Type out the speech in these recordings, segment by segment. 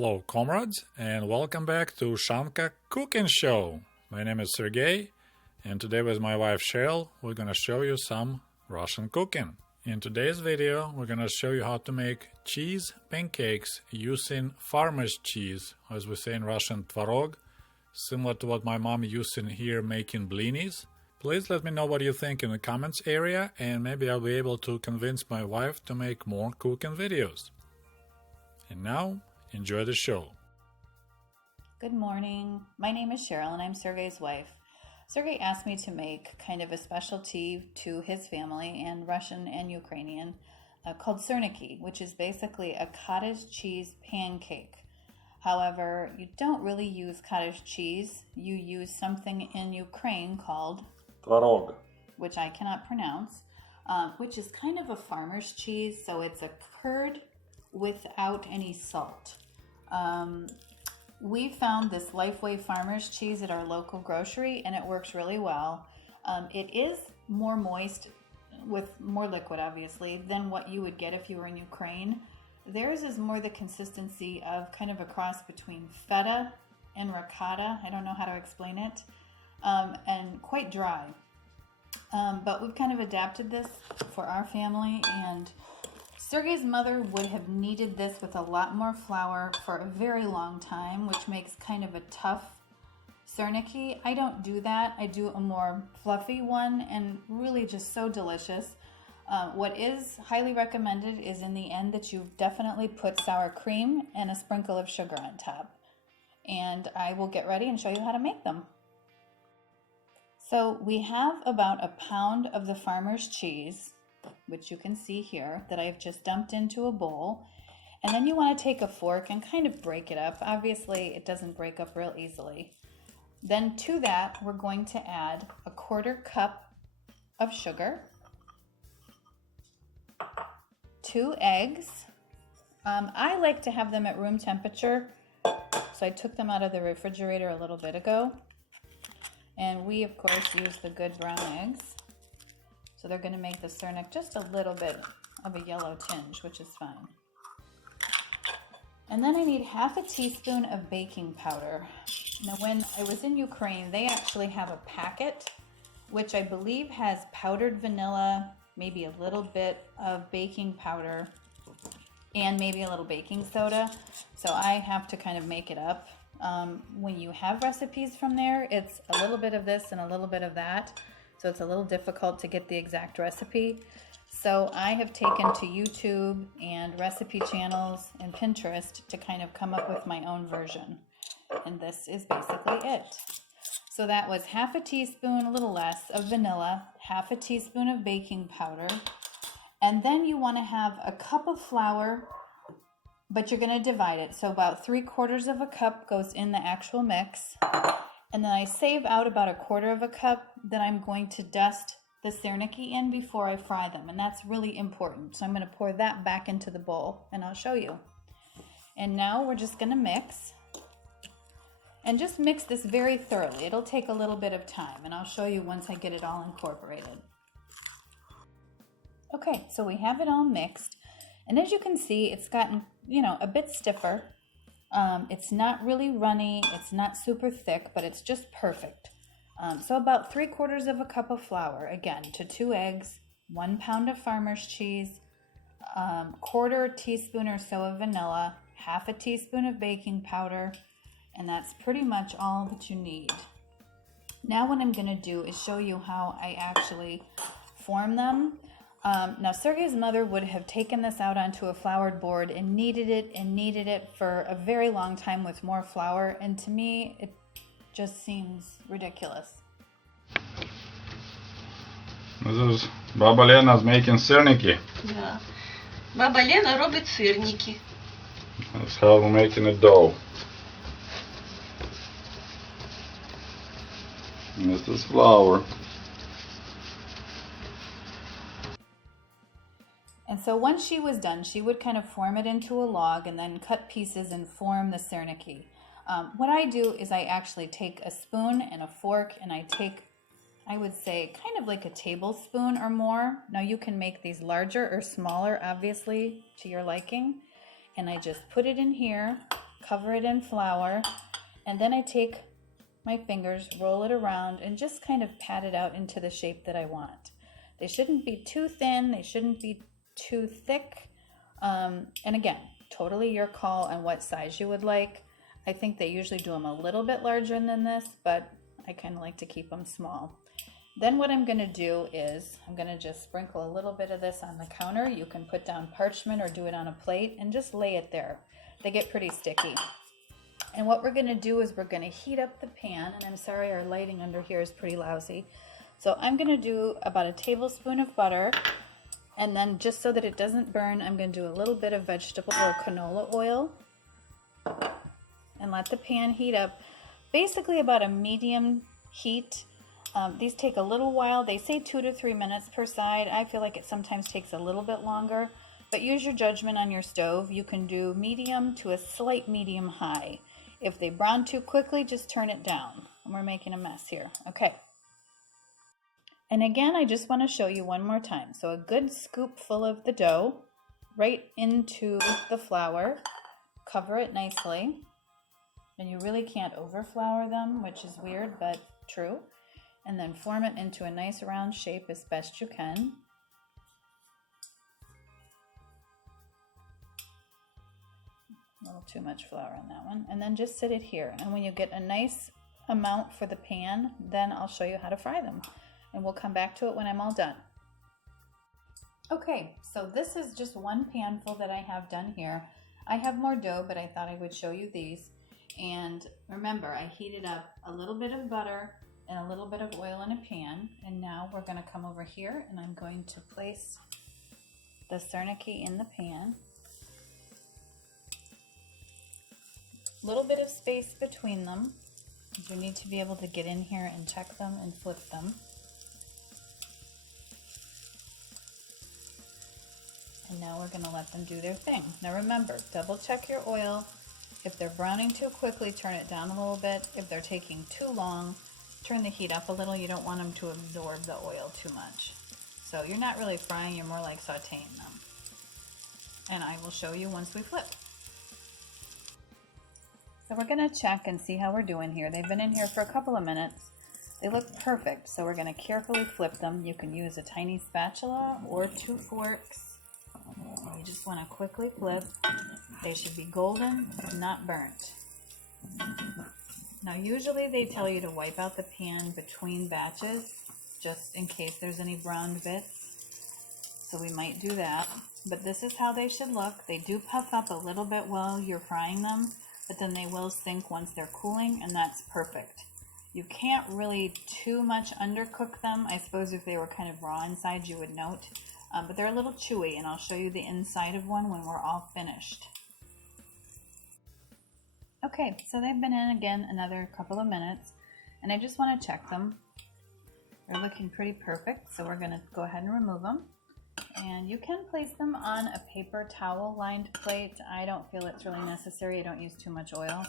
Hello, comrades, and welcome back to Shanka Cooking Show. My name is Sergey, and today with my wife Cheryl, we're gonna show you some Russian cooking. In today's video, we're gonna show you how to make cheese pancakes using farmer's cheese, as we say in Russian, tvorog, similar to what my mom using here making blinis. Please let me know what you think in the comments area, and maybe I'll be able to convince my wife to make more cooking videos. And now, enjoy the show. Good morning. My name is Cheryl and I'm Sergey's wife. Sergey asked me to make kind of a specialty to his family and Russian and Ukrainian called syrniki, which is basically a cottage cheese pancake. However, you don't really use cottage cheese. You use something in Ukraine called Tvorog, which I cannot pronounce, which is kind of a farmer's cheese. So it's a curd without any salt. We found this Lifeway farmer's cheese at our local grocery and it works really well. It is more moist with more liquid obviously than what you would get if you were in Ukraine. Theirs is more the consistency of kind of a cross between feta and ricotta. I don't know how to explain it. And quite dry. But we've kind of adapted this for our family, and Sergey's mother would have kneaded this with a lot more flour for a very long time, which makes kind of a tough syrniki. I don't do that. I do a more fluffy one and really just so delicious. What is highly recommended is in the end that you definitely put sour cream and a sprinkle of sugar on top. And I will get ready and show you how to make them. So we have about a pound of the farmer's cheese, which you can see here, that I've just dumped into a bowl. And then you want to take a fork and kind of break it up. Obviously, it doesn't break up real easily. Then to that, we're going to add a 1/4 cup of sugar, 2 eggs. I like to have them at room temperature, so I took them out of the refrigerator a little bit ago. And we, of course, use the good brown eggs. So they're going to make the syrnik just a little bit of a yellow tinge, which is fine. And then I need 1/2 teaspoon of baking powder. Now, when I was in Ukraine, they actually have a packet, which I believe has powdered vanilla, maybe a little bit of baking powder, and maybe a little baking soda. So I have to kind of make it up. When you have recipes from there, it's a little bit of this and a little bit of that. So it's a little difficult to get the exact recipe. So I have taken to YouTube and recipe channels and Pinterest to kind of come up with my own version. And this is basically it. So that was 1/2 teaspoon, a little less, of vanilla, 1/2 teaspoon of baking powder. And then you want to have a cup of flour, but you're going to divide it. So about 3/4 cup goes in the actual mix. And then I save out about 1/4 cup that I'm going to dust the syrniki in before I fry them. And that's really important. So I'm going to pour that back into the bowl and I'll show you. And now we're just going to mix. And just mix this very thoroughly. It'll take a little bit of time and I'll show you once I get it all incorporated. Okay, so we have it all mixed. And as you can see, it's gotten, a bit stiffer. It's not really runny. It's not super thick, but it's just perfect. So about 3/4 cup of flour, again, to 2 eggs, 1 pound of farmer's cheese, 1/4 teaspoon or so of vanilla, 1/2 teaspoon of baking powder, and that's pretty much all that you need. Now what I'm going to do is show you how I actually form them. Now Sergey's mother would have taken this out onto a floured board and kneaded it for a very long time with more flour, and to me it just seems ridiculous. This is Baba Lena's making syrniki. Да. Баба Лена робить сирники. That's how we're making a dough. And this is flour. And so once she was done, she would kind of form it into a log and then cut pieces and form the syrniki. What I do is I actually take a spoon and a fork and I take, I would say, kind of like a tablespoon or more. Now you can make these larger or smaller, obviously, to your liking. And I just put it in here, cover it in flour, and then I take my fingers, roll it around, and just kind of pat it out into the shape that I want. They shouldn't be too thin, they shouldn't be too thick, and again, totally your call on what size you would like. I think they usually do them a little bit larger than this, but I kind of like to keep them small. Then what I'm going to do is I'm going to just sprinkle a little bit of this on the counter. You can put down parchment or do it on a plate and just lay it there. They get pretty sticky. And what we're going to do is we're going to heat up the pan, and I'm sorry our lighting under here is pretty lousy. So I'm going to do about a tablespoon of butter, and then just so that it doesn't burn, I'm going to do a little bit of vegetable or canola oil and let the pan heat up, basically about a medium heat. These take a little while. They say 2 to 3 minutes per side. I feel like it sometimes takes a little bit longer, but use your judgment on your stove. You can do medium to a slight medium high. If they brown too quickly, just turn it down. And we're making a mess here. Okay. And again, I just want to show you one more time. So a good scoop full of the dough right into the flour. Cover it nicely. And you really can't overflour them, which is weird, but true. And then form it into a nice round shape as best you can. A little too much flour on that one. And then just sit it here. And when you get a nice amount for the pan, then I'll show you how to fry them. And we'll come back to it when I'm all done. Okay, so this is just one panful that I have done here. I have more dough, but I thought I would show you these. And remember, I heated up a little bit of butter and a little bit of oil in a pan. And now we're going to come over here and I'm going to place the syrniki in the pan. A little bit of space between them. You need to be able to get in here and check them and flip them. And now we're going to let them do their thing. Now remember, double check your oil. If they're browning too quickly, turn it down a little bit. If they're taking too long, turn the heat up a little. You don't want them to absorb the oil too much. So you're not really frying, you're more like sauteing them. And I will show you once we flip. So we're going to check and see how we're doing here. They've been in here for a couple of minutes. They look perfect, so we're going to carefully flip them. You can use a tiny spatula or 2 forks. You just want to quickly flip. They should be golden, not burnt. Now usually they tell you to wipe out the pan between batches, just in case there's any browned bits. So we might do that. But this is how they should look. They do puff up a little bit while you're frying them, but then they will sink once they're cooling, and that's perfect. You can't really too much undercook them. I suppose if they were kind of raw inside, you would note. But they're a little chewy, and I'll show you the inside of one when we're all finished. Okay, so they've been in again another couple of minutes, and I just want to check them. They're looking pretty perfect, so we're going to go ahead and remove them. And you can place them on a paper towel lined plate. I don't feel it's really necessary. I don't use too much oil.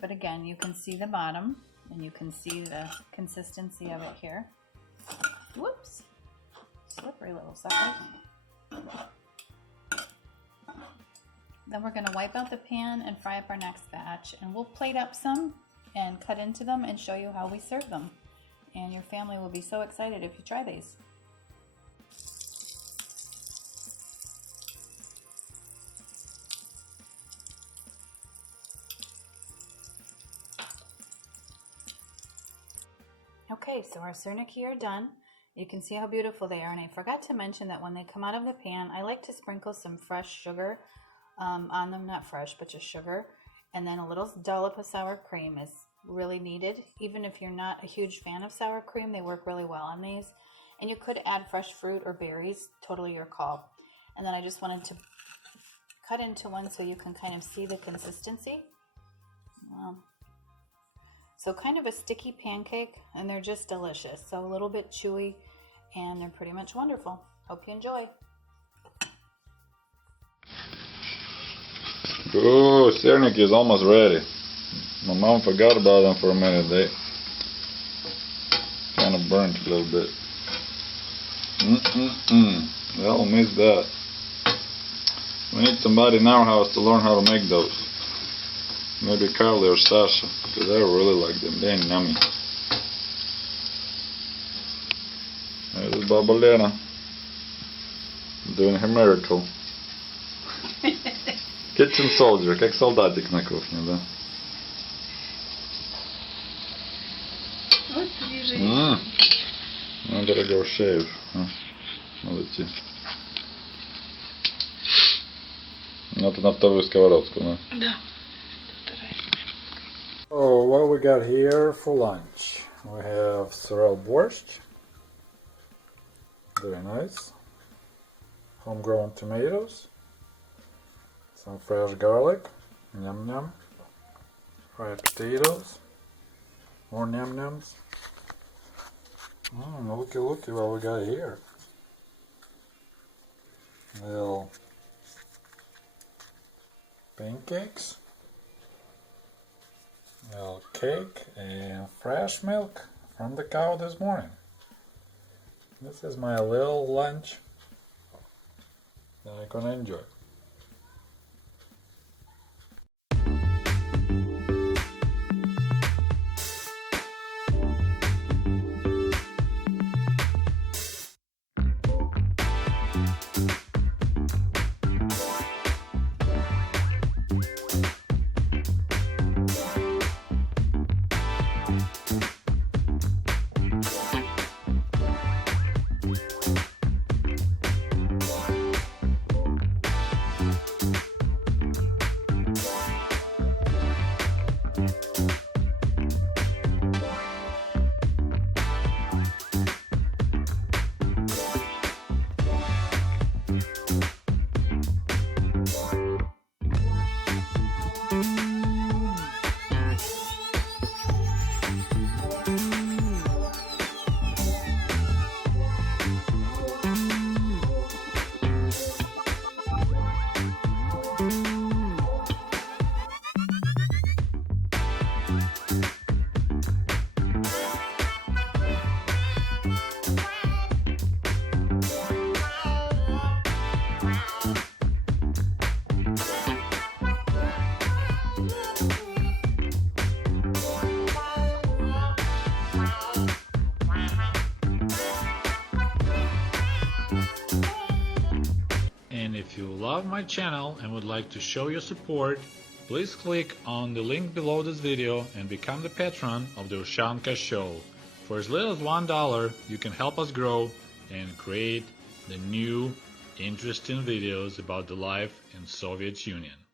But again, you can see the bottom, and you can see the consistency of it here. Whoops! Slippery little suckers. Then we're going to wipe out the pan and fry up our next batch. And we'll plate up some and cut into them and show you how we serve them. And your family will be so excited if you try these. Okay, so our syrniki are done. You can see how beautiful they are, and I forgot to mention that when they come out of the pan, I like to sprinkle some fresh sugar on them, not fresh, but just sugar, and then a little dollop of sour cream is really needed. Even if you're not a huge fan of sour cream, they work really well on these, and you could add fresh fruit or berries, totally your call. And then I just wanted to cut into one so you can kind of see the consistency. So kind of a sticky pancake, and they're just delicious. So a little bit chewy, and they're pretty much wonderful. Hope you enjoy. Oh, syrniki is almost ready. My mom forgot about them for a minute. They kind of burnt a little bit. I'll miss that. We need somebody in our house to learn how to make those. Maybe Carly or Sasha, because I really like them. They're yummy. There's Baba Lena doing her miracle. Kitchen soldier, как солдатик на кухне, да? Вот свежий. I gotta go shave. Молодцы. Это на вторую сковородку, да? Да. So what we got here for lunch? We have sorrel borscht. Very nice. Homegrown tomatoes. Some fresh garlic. Yum yum. Fried potatoes. More yum yums. Looky what we got here. Little pancakes. Little cake and fresh milk from the cow this morning. This is my little lunch that I'm gonna enjoy. If you love my channel and would like to show your support, please click on the link below this video and become the patron of the Ushanka Show. For as little as $1, you can help us grow and create the new, interesting videos about the life in Soviet Union.